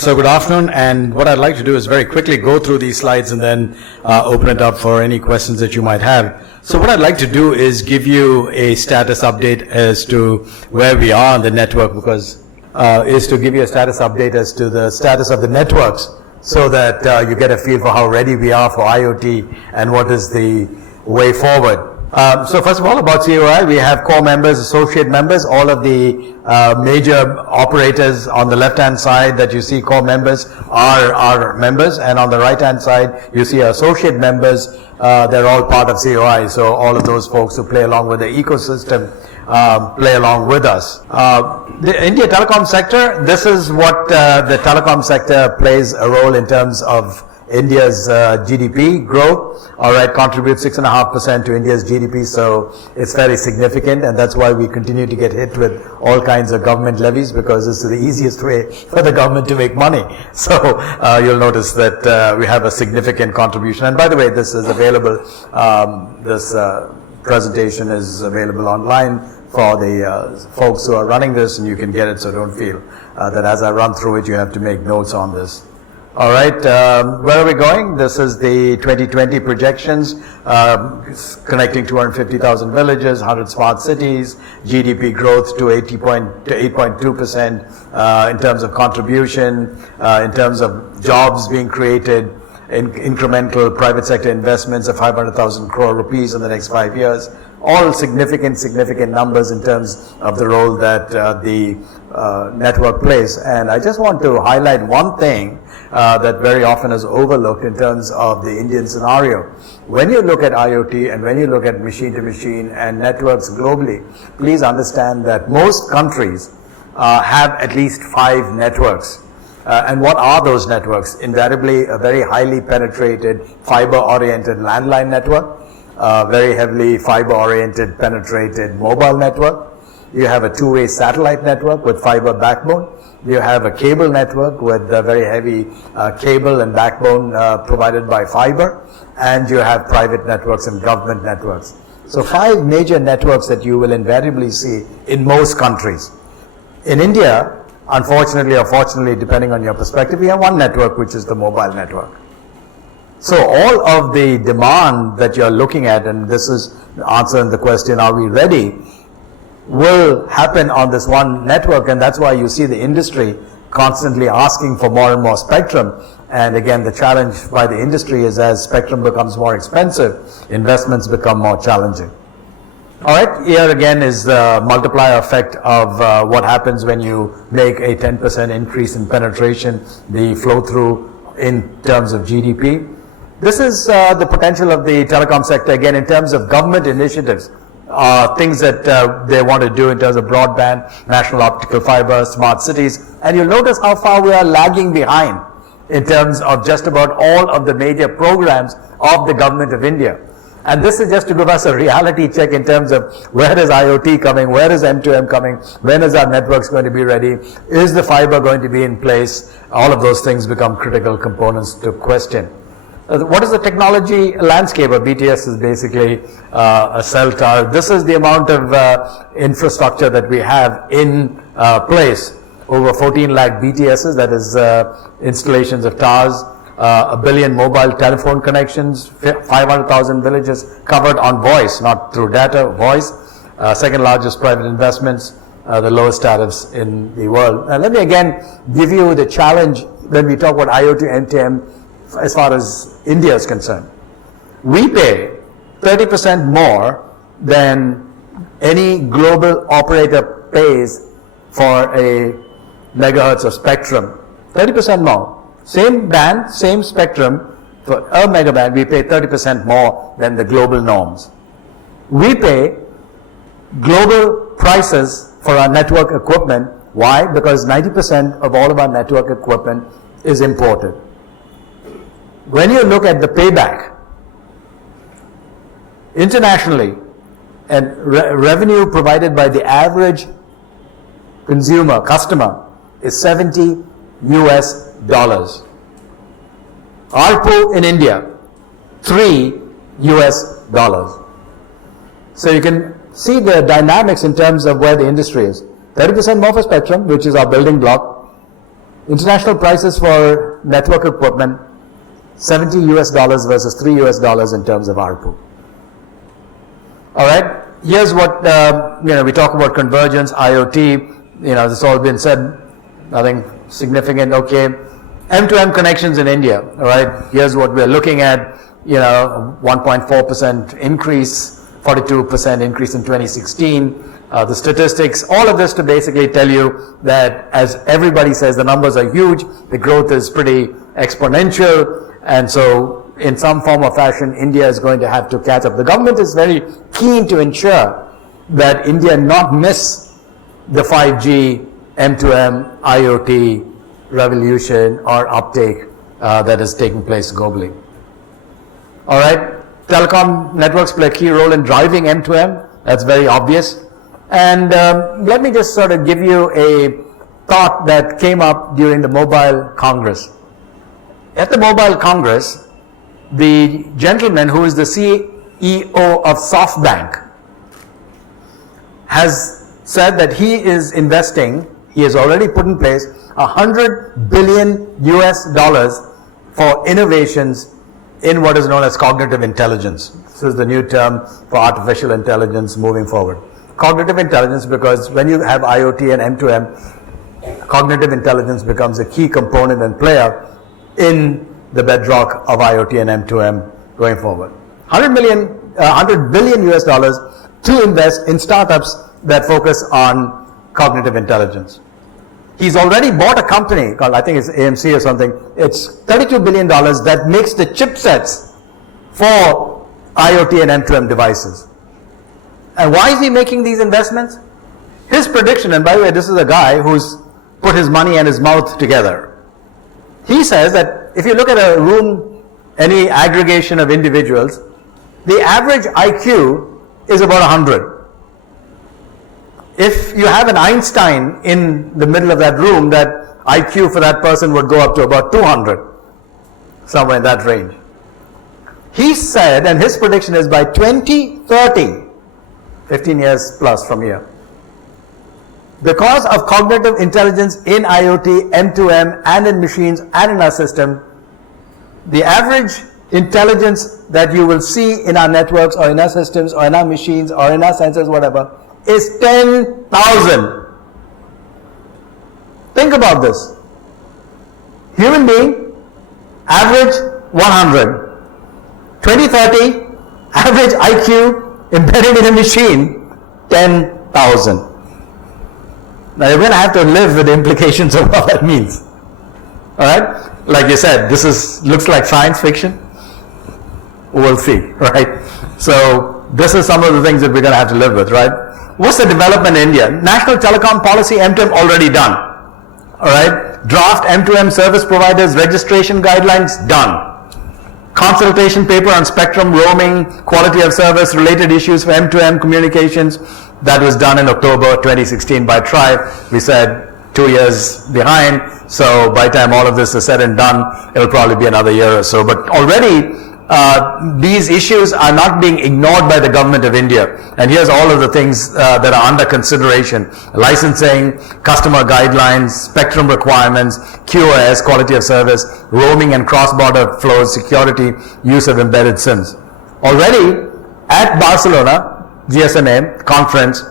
So good afternoon, and what I'd like to do is very quickly go through these slides and then open it up for any questions that you might have. So what I'd like to do is give you a status update as to where we are on the network, because is to give you a status update as to the status of the networks, so that you get a feel for how ready we are for IoT and what is the way forward. So first of all, about COAI, we have core members, associate members, all of the major operators on the left-hand side that you see core members are our members, and on the right-hand side you see associate members. They're all part of COAI, so all of those folks who play along with the ecosystem play along with us. The India telecom sector, this is what the telecom sector plays a role in terms of India's GDP growth. All right, contributes 6.5% to India's GDP, so it's very significant, and that's why we continue to get hit with all kinds of government levies, because this is the easiest way for the government to make money. So you'll notice that we have a significant contribution. And by the way, this is available, this presentation is available online for the folks who are running this, and you can get it, so don't feel that as I run through it you have to make notes on this. All right, where are we going? This is the 2020 projections, connecting 250,000 villages, 100 smart cities, GDP growth to 8.2% in terms of contribution, in terms of jobs being created, incremental private sector investments of 500,000 crore rupees in the next 5 years. All significant numbers in terms of the role that the network plays. And I just want to highlight one thing that very often is overlooked in terms of the Indian scenario. When you look at IoT and when you look at machine-to-machine and networks globally, please understand that most countries have at least 5 networks. And what are those networks? Invariably a very highly penetrated fiber-oriented landline network, very heavily fiber-oriented penetrated mobile network. You have a two-way satellite network with fiber backbone. You have a cable network with a very heavy cable and backbone provided by fiber. And you have private networks and government networks. So 5 major networks that you will invariably see in most countries. In India, unfortunately or fortunately, depending on your perspective, we have one network, which is the mobile network. So all of the demand that you're looking at, and this is answering the question, are we ready, will happen on this one network, and that's why you see the industry constantly asking for more and more spectrum. And again, the challenge by the industry is as spectrum becomes more expensive, investments become more challenging. All right, here again is the multiplier effect of what happens when you make a 10% increase in penetration, the flow through in terms of GDP. This is the potential of the telecom sector, again, in terms of government initiatives, things that they want to do in terms of broadband, national optical fiber, smart cities. And you'll notice how far we are lagging behind in terms of just about all of the major programs of the government of India. And this is just to give us a reality check in terms of where is IoT coming, where is M2M coming, when is our networks going to be ready, is the fiber going to be in place? All of those things become critical components to question. What is the technology landscape? A BTS is basically a cell tower. This is the amount of infrastructure that we have in place. Over 14 lakh BTSs, that is installations of towers, 1 billion mobile telephone connections, 500,000 villages covered on voice, not through data, voice. Second largest private investments, the lowest tariffs in the world. Now let me again give you the challenge when we talk about IoT M2M as far as India is concerned. We pay 30% more than any global operator pays for a megahertz of spectrum. 30% more. Same band, same spectrum, for a megaband, we pay 30% more than the global norms. We pay global prices for our network equipment. Why? Because 90% of all of our network equipment is imported. When you look at the payback, internationally, and revenue provided by the average customer is $70 US. ARPU in India, $3 US. So you can see the dynamics in terms of where the industry is. 30% more for spectrum, which is our building block. International prices for network equipment, $70 versus $3 in terms of ARPU. All right. Here's what, we talk about convergence, IoT, this all been said, nothing significant, okay. M2M connections in India, all right. Here's what we're looking at, 1.4% increase, 42% increase in 2016. The statistics, all of this to basically tell you that, as everybody says, the numbers are huge, the growth is pretty exponential, and so in some form or fashion, India is going to have to catch up. The government is very keen to ensure that India not miss the 5G, M2M, IoT revolution or uptake that is taking place globally. All right, telecom networks play a key role in driving M2M. That's very obvious. And let me just sort of give you a thought that came up during the Mobile Congress. At the Mobile Congress, the gentleman who is the CEO of SoftBank has said that he is investing, he has already put in place $100 billion for innovations in what is known as cognitive intelligence. This is the new term for artificial intelligence moving forward. Cognitive intelligence, because when you have IoT and M2M, cognitive intelligence becomes a key component and player in the bedrock of IoT and M2M going forward. $100 billion to invest in startups that focus on cognitive intelligence. He's already bought a company called, I think it's AMC or something. It's $32 billion that makes the chipsets for IoT and M2M devices. And why is he making these investments? His prediction, and by the way, this is a guy who's put his money and his mouth together. He says that if you look at a room, any aggregation of individuals, the average IQ is about 100. If you have an Einstein in the middle of that room, that IQ for that person would go up to about 200, somewhere in that range. He said, and his prediction is by 2030, 15 years plus from here, because of cognitive intelligence in IoT, M2M, and in machines, and in our system, the average intelligence that you will see in our networks, or in our systems, or in our machines, or in our sensors, whatever, is 10,000. Think about this. Human being, average 100. 2030, average IQ embedded in a machine, 10,000. Now you're going to have to live with the implications of what that means. Alright? Like you said, this looks like science fiction. We'll see, right? So this is some of the things that we're going to have to live with, right? What's the development in India? National Telecom Policy, M2M already done. Alright? Draft M2M service providers registration guidelines done. Consultation paper on spectrum, roaming, quality of service, related issues for M2M communications. That was done in October 2016 by TRIBE. We said 2 years behind, so by the time all of this is said and done, it'll probably be another year or so. But already, these issues are not being ignored by the government of India. And here's all of the things that are under consideration. Licensing, customer guidelines, spectrum requirements, QoS, quality of service, roaming and cross-border flows, security, use of embedded SIMs. Already, at Barcelona, GSMA conference,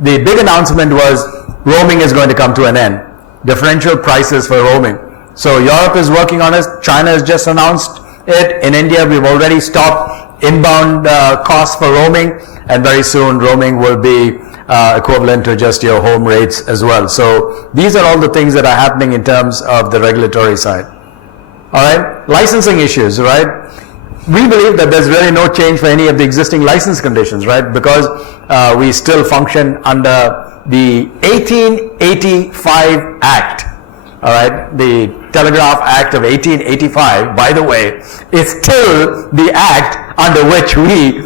the big announcement was roaming is going to come to an end. Differential prices for roaming. So Europe is working on it. China has just announced it. In India, we've already stopped inbound costs for roaming, and very soon roaming will be equivalent to just your home rates as well. So these are all the things that are happening in terms of the regulatory side. All right, licensing issues, right? We believe that there's really no change for any of the existing license conditions, right? Because we still function under the 1885 Act. All right, the Telegraph Act of 1885, by the way, is still the act under which we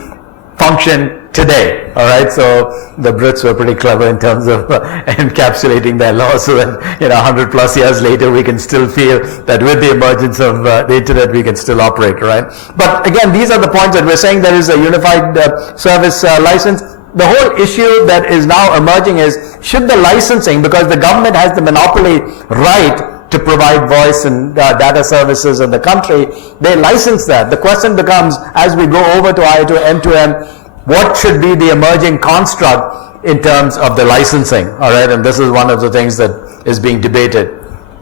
function today. All right, so the Brits were pretty clever in terms of encapsulating their law, so that 100 plus years later we can still feel that with the emergence of the internet we can still operate, right? But again, these are the points that we're saying. There is a unified service license. The whole issue that is now emerging is, should the licensing, because the government has the monopoly right to provide voice and data services in the country, they license that. The question becomes, as we go over to IoT M2M, what should be the emerging construct in terms of the licensing, all right? And this is one of the things that is being debated.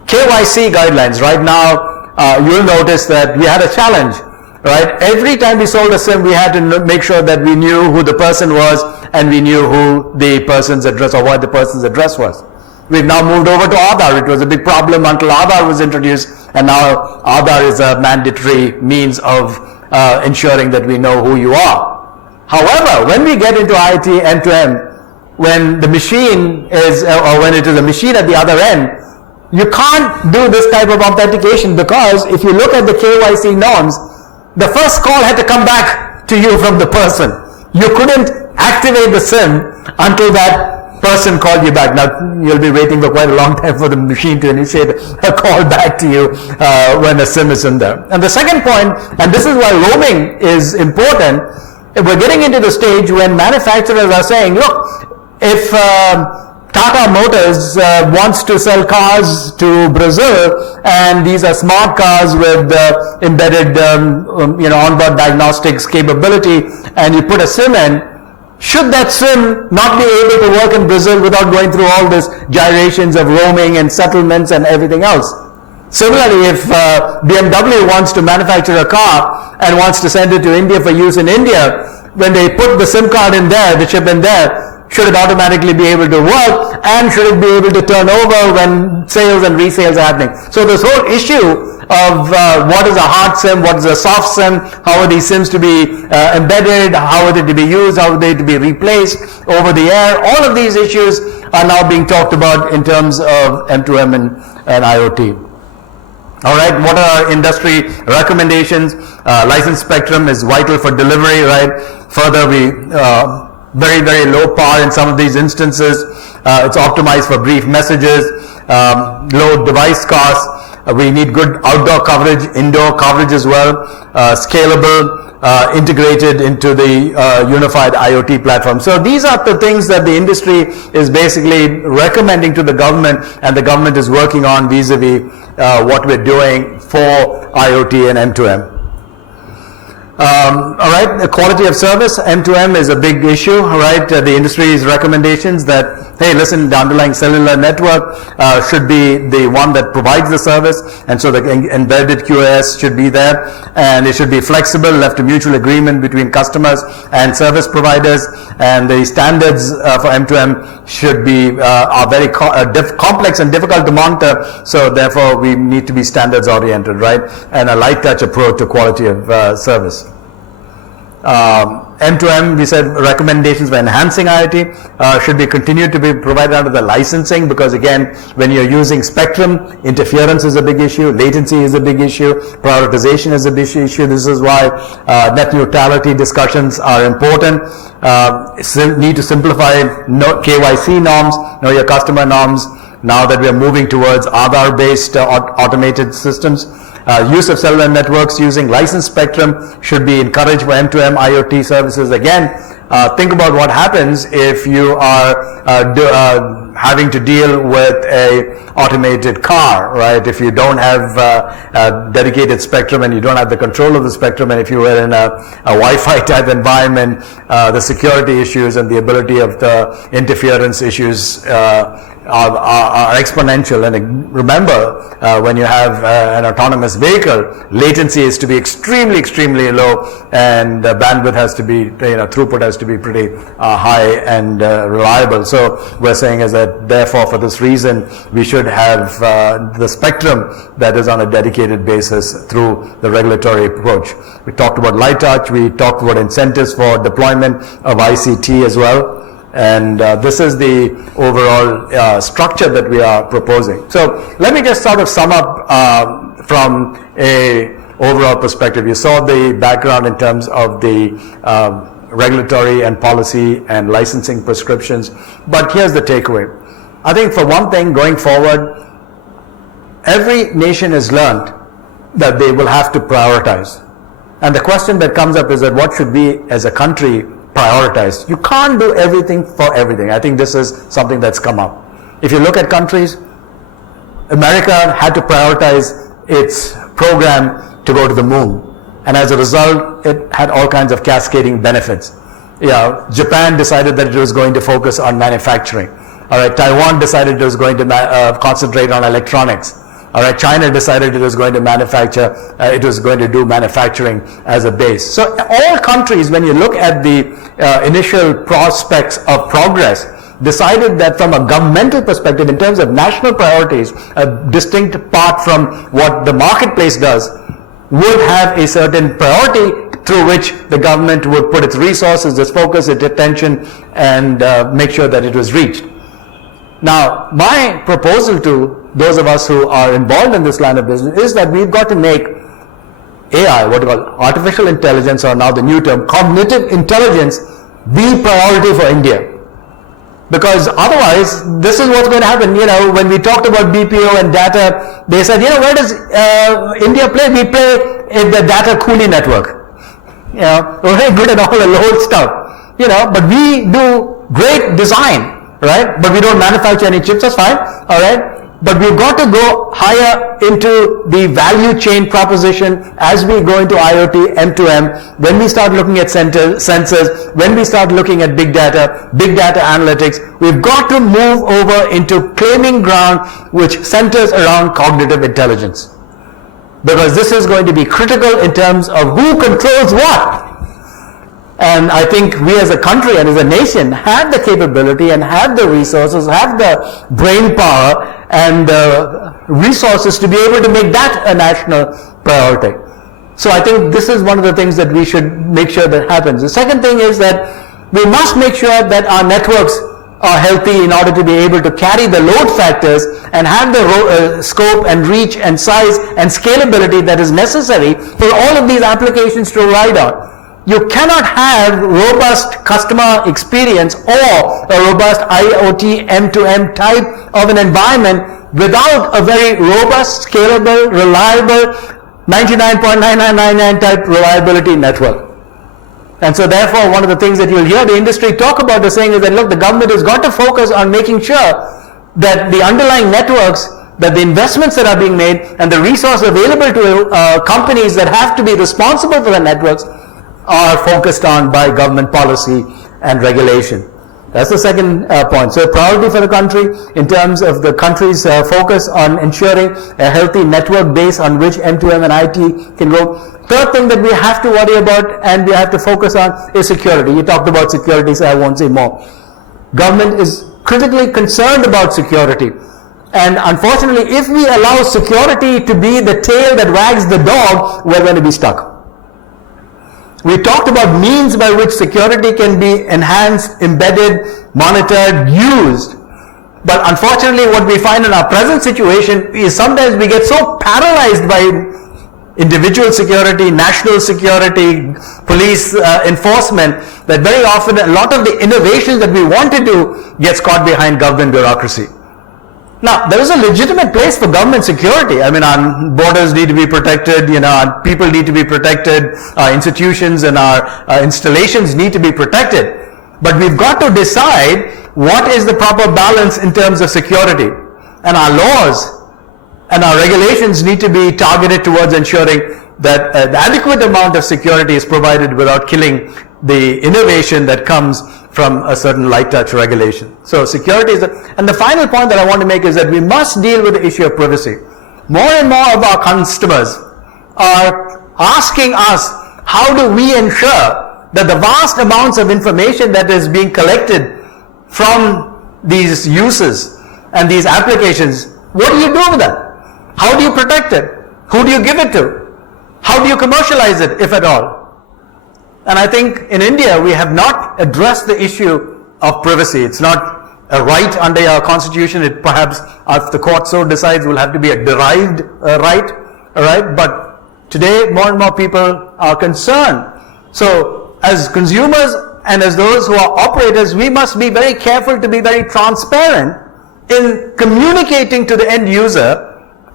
KYC guidelines, right now, you'll notice that we had a challenge, right? Every time we sold a SIM, we had to make sure that we knew who the person was and we knew who the person's address or what the person's address was. We've now moved over to Aadhaar. It was a big problem until Aadhaar was introduced, and now Aadhaar is a mandatory means of ensuring that we know who you are. However, when we get into IoT M2M, when the machine is, or when it is a machine at the other end, you can't do this type of authentication, because if you look at the KYC norms, the first call had to come back to you from the person. You couldn't activate the SIM until that person called you back. Now, you'll be waiting for quite a long time for the machine to initiate a call back to you when a SIM is in there. And the second point, and this is why roaming is important, we're getting into the stage when manufacturers are saying, look, if Tata Motors wants to sell cars to Brazil, and these are smart cars with embedded onboard diagnostics capability, and you put a SIM in, should that SIM not be able to work in Brazil without going through all this gyrations of roaming and settlements and everything else? Similarly, if BMW wants to manufacture a car and wants to send it to India for use in India, when they put the SIM card in there, the chip in there, should it automatically be able to work, and should it be able to turn over when sales and resales are happening? So this whole issue of what is a hard SIM, what is a soft SIM, how are these SIMs to be embedded, how are they to be used, how are they to be replaced over the air, all of these issues are now being talked about in terms of M2M and IoT. All right, what are our industry recommendations? Licensed spectrum is vital for delivery, right? Further, we very, very low power in some of these instances. It's optimized for brief messages, low device costs. We need good outdoor coverage, indoor coverage as well, scalable, integrated into the unified IoT platform. So these are the things that the industry is basically recommending to the government, and the government is working on vis-a-vis what we're doing for IoT and M2M. All right, the quality of service, M2M is a big issue, all right? The industry's recommendations that, hey, listen, the underlying cellular network should be the one that provides the service, and so the embedded QoS should be there, and it should be flexible, left to mutual agreement between customers and service providers, and the standards for M2M should be, are very complex and difficult to monitor, so therefore we need to be standards oriented, right? And a light touch approach to quality of service. M2M, we said recommendations for enhancing IoT should be continued to be provided under the licensing, because again, when you're using spectrum, interference is a big issue, latency is a big issue, prioritization is a big issue. This is why net neutrality discussions are important. Need to simplify KYC norms, know your customer norms, now that we are moving towards Aadhaar-based automated systems. Use of cellular networks using licensed spectrum should be encouraged for M2M IoT services. Again, think about what happens if you are having to deal with a automated car, right? If you don't have dedicated spectrum and you don't have the control of the spectrum, and if you were in a Wi-Fi type environment, the security issues and the ability of the interference issues are exponential. And remember, when you have an autonomous vehicle, latency is to be extremely, extremely low, and bandwidth has to be, throughput has to be pretty high and reliable. So we're saying is that therefore for this reason we should have the spectrum that is on a dedicated basis through the regulatory approach. We talked about light touch, we talked about incentives for deployment of ICT as well. And this is the overall structure that we are proposing. So let me just sort of sum up from a overall perspective. You saw the background in terms of the regulatory and policy and licensing prescriptions. But here's the takeaway. I think for one thing, going forward, every nation has learned that they will have to prioritize. And the question that comes up is that what should we as a country prioritize? You can't do everything for everything. I think this is something that's come up. If you look at countries, America had to prioritize its program to go to the moon. And as a result, it had all kinds of cascading benefits. Japan decided that it was going to focus on manufacturing. All right, Taiwan decided it was going to concentrate on electronics. All right, China decided it was going to do manufacturing as a base. So all countries, when you look at the initial prospects of progress, decided that from a governmental perspective, in terms of national priorities, a distinct part from what the marketplace does, would have a certain priority through which the government would put its resources, its focus, its attention, and make sure that it was reached. Now, my proposal to those of us who are involved in this line of business is that we've got to make AI, what we call artificial intelligence, or now the new term, cognitive intelligence, be priority for India. Because otherwise, this is what's going to happen. When we talked about BPO and data, they said, where does India play? We play in the data coolie network. We're very good at all the load stuff. But we do great design, right? But we don't manufacture any chips, that's fine, all right? But we've got to go higher into the value chain proposition as we go into IoT M2M, when we start looking at sensors, when we start looking at big data analytics. We've got to move over into claiming ground which centers around cognitive intelligence. Because this is going to be critical in terms of who controls what. And I think we as a country and as a nation have the capability and have the resources, have the brain power and the resources to be able to make that a national priority. So I think this is one of the things that we should make sure that happens. The second thing is that we must make sure that our networks are healthy in order to be able to carry the load factors and have the scope and reach and size and scalability that is necessary for all of these applications to ride on. You cannot have robust customer experience or a robust IoT M2M type of an environment without a very robust, scalable, reliable, 99.9999 type reliability network. And so therefore, one of the things that you'll hear the industry talk about is saying is that, look, the government has got to focus on making sure that the underlying networks, that the investments that are being made and the resource available to companies that have to be responsible for the networks are focused on by government policy and regulation. That's the second point. So priority for the country in terms of the country's focus on ensuring a healthy network base on which M2M and IT can go. Third thing that we have to worry about and we have to focus on is security. You talked about security, so I won't say more. Government is critically concerned about security. And unfortunately, if we allow security to be the tail that wags the dog, we're going to be stuck. We talked about means by which security can be enhanced, embedded, monitored, used. But unfortunately, what we find in our present situation is sometimes we get so paralyzed by individual security, national security, police enforcement, that very often a lot of the innovations that we want to do gets caught behind government bureaucracy. Now, there is a legitimate place for government security. I mean, our borders need to be protected, our people need to be protected, our institutions and our installations need to be protected. But we've got to decide what is the proper balance in terms of security. And our laws and our regulations need to be targeted towards ensuring that an adequate amount of security is provided without killing the innovation that comes from a certain light touch regulation. So security is and the final point that I want to make is that we must deal with the issue of privacy. More and more of our customers are asking us, how do we ensure that the vast amounts of information that is being collected from these uses and these applications, what do you do with that? How do you protect it? Who do you give it to? How do you commercialize it, if at all? And I think in India, we have not addressed the issue of privacy. It's not a right under our constitution. It perhaps, if the court so decides, will have to be a derived right. All right? But today, more and more people are concerned. So, as consumers and as those who are operators, we must be very careful to be very transparent in communicating to the end user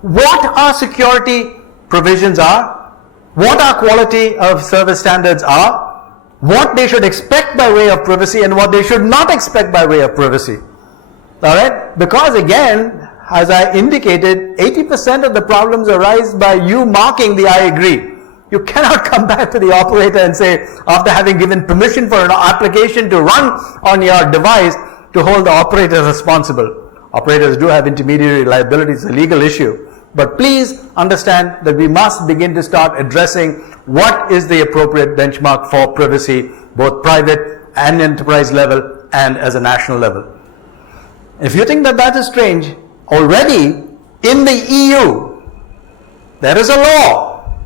what our security provisions are, what our quality of service standards are, what they should expect by way of privacy and what they should not expect by way of privacy. Alright? Because again, as I indicated, 80% of the problems arise by you marking the I agree. You cannot come back to the operator and say, after having given permission for an application to run on your device, to hold the operator responsible. Operators do have intermediary liability, it's a legal issue. But please understand that we must begin to start addressing what is the appropriate benchmark for privacy, both private and enterprise level and as a national level. If you think that that is strange, already in the EU, there is a law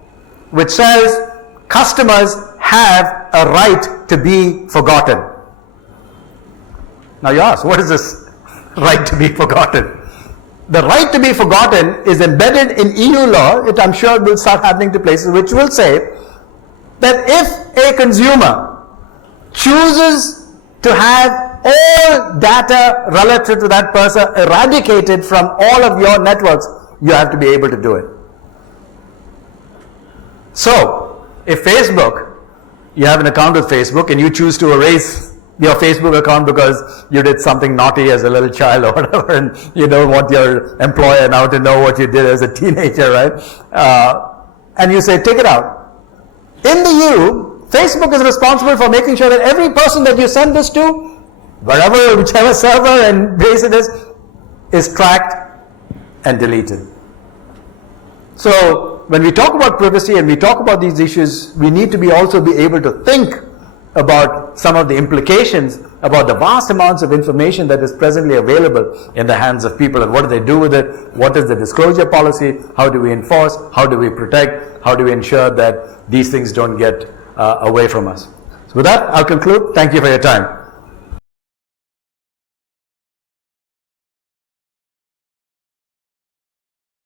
which says customers have a right to be forgotten. Now you ask, what is this right to be forgotten? The right to be forgotten is embedded in EU law. It, I'm sure, will start happening to places which will say that if a consumer chooses to have all data relative to that person eradicated from all of your networks, you have to be able to do it. So, if Facebook, you have an account with Facebook and you choose to erase your Facebook account because you did something naughty as a little child or whatever, and you don't want your employer now to know what you did as a teenager, right? And you say, take it out. In the EU, Facebook is responsible for making sure that every person that you send this to, wherever, whichever server and base it is tracked and deleted. So, when we talk about privacy and we talk about these issues, we need to also be able to think about some of the implications about the vast amounts of information that is presently available in the hands of people, and what do they do with it, what is the disclosure policy, how do we enforce, how do we protect, how do we ensure that these things don't get away from us. So with that, I'll conclude. Thank you for your time.